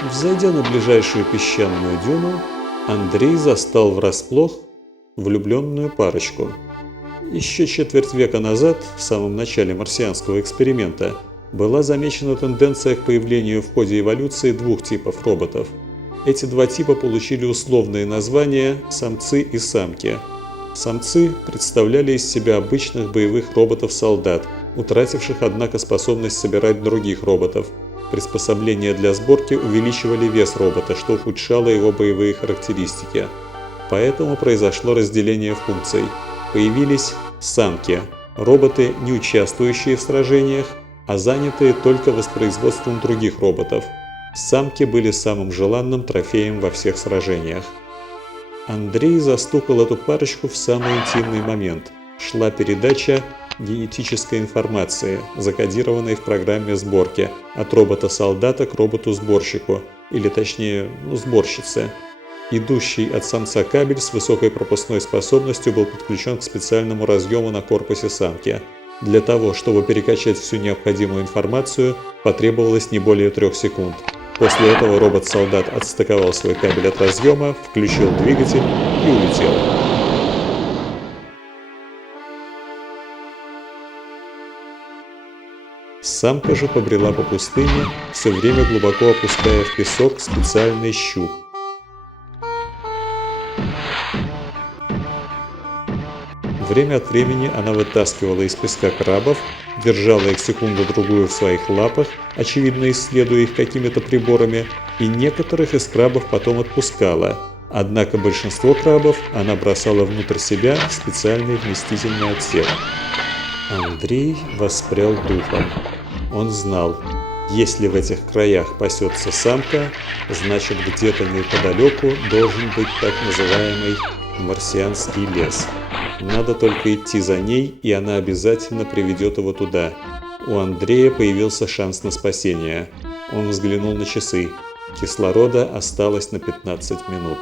Взойдя на ближайшую песчаную дюну, Андрей застал врасплох влюбленную парочку. Еще четверть века назад, в самом начале марсианского эксперимента, была замечена тенденция к появлению в ходе эволюции двух типов роботов. Эти два типа получили условные названия «самцы» и «самки». Самцы представляли из себя обычных боевых роботов-солдат, утративших, однако, способность собирать других роботов. Приспособления для сборки увеличивали вес робота, что ухудшало его боевые характеристики. Поэтому произошло разделение функций. Появились самки – роботы, не участвующие в сражениях, а занятые только воспроизводством других роботов. Самки были самым желанным трофеем во всех сражениях. Андрей застукал эту парочку в самый интимный момент. Шла передача генетической информации, закодированной в программе сборки, от робота-солдата к роботу-сборщику, или точнее, сборщице. Идущий от самца кабель с высокой пропускной способностью был подключен к специальному разъему на корпусе самки. Для того, чтобы перекачать всю необходимую информацию, потребовалось не более 3 секунд. После этого робот-солдат отстыковал свой кабель от разъема, включил двигатель и улетел. Самка же побрела по пустыне, все время глубоко опуская в песок специальный щуп. Время от времени она вытаскивала из песка крабов, держала их секунду-другую в своих лапах, очевидно исследуя их какими-то приборами, и некоторых из крабов потом отпускала. Однако большинство крабов она бросала внутрь себя в специальный вместительный отсек. Андрей воспрял духом. Он знал, если в этих краях пасется самка, значит где-то неподалеку должен быть так называемый марсианский лес. Надо только идти за ней, и она обязательно приведет его туда. У Андрея появился шанс на спасение. Он взглянул на часы. Кислорода осталось на 15 минут.